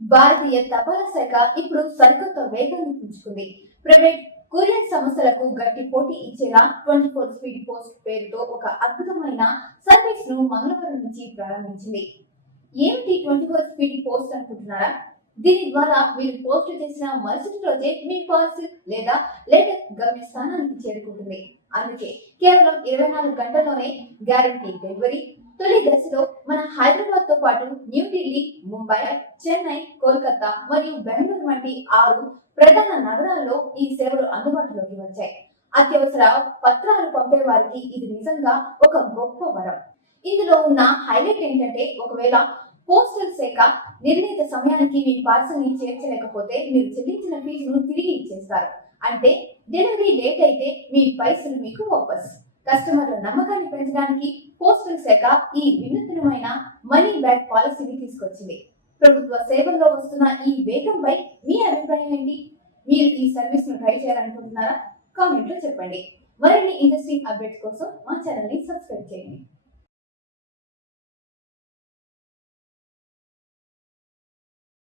భారతీయ తపాలా శాఖ ఇప్పుడు సరికొత్త వేగాన్ని పుంజుకుంది. ప్రైవేట్ కొరియర్ సంస్థలకు గట్టి పోటీ ఇచ్చేలా 24 స్పీడ్ పోస్ట్ పేరుతో ఒక అద్భుతమైన సర్వీస్ ను మంగళవారం నుంచి ప్రారంభించింది. ఏమిటి 24 స్పీడ్ పోస్ట్ అనుకుంటున్నారా? దీని ద్వారా మీరు పోస్ట్ చేసిన మరుసటి రోజే మీ పార్సిల్ లేదా లెటర్ గమ్యస్థానానికి చేరుకుంటుంది. అందుకే కేవలం 24 గంటల్లోనే గ్యారంటీ డెలివరీ. తొలి దశలో మన హైదరాబాద్ తో పాటు న్యూఢిల్లీ, ముంబై, చెన్నై, కోల్కతా మరియు బెంగళూరు వంటి 6 ప్రధాన నగరాల్లో ఈ సేవలు అందుబాటులోకి వచ్చాయి. అత్యవసర పత్రాలు పంపే వారికి ఇది నిజంగా ఒక గొప్ప వరం. ఇందులో ఉన్న హైలైట్ ఏంటంటే, ఒకవేళ పోస్టల్ శాఖ నిర్ణీత సమయానికి మీ పార్సల్ ని చేర్చలేకపోతే మీరు చెల్లించిన ఫీజును తిరిగి ఇచ్చేస్తారు. అంటే డెలివరీ లేట్ అయితే మీ పైసలు మీకు వాపస్. కస్టమర్ల నమ్మకాన్ని పెంచడానికి పోస్టల్ శాఖ ఈ వినూత్నమైన మనీ బ్యాక్ పాలసీని తీసుకొచ్చింది. ప్రభుత్వ సేవల్లో వస్తున్న ఈ వేగంపై మీ అభిప్రాయం ఏంటి? మీరు ఈ సర్వీస్ ను ట్రై చేయాలనుకుంటున్నారా? కామెంట్ లో చెప్పండి. మరిన్ని ఇంట్రెస్టింగ్ అప్డేట్స్ కోసం మా ఛానల్ ని సబ్స్క్రైబ్ చేయండి.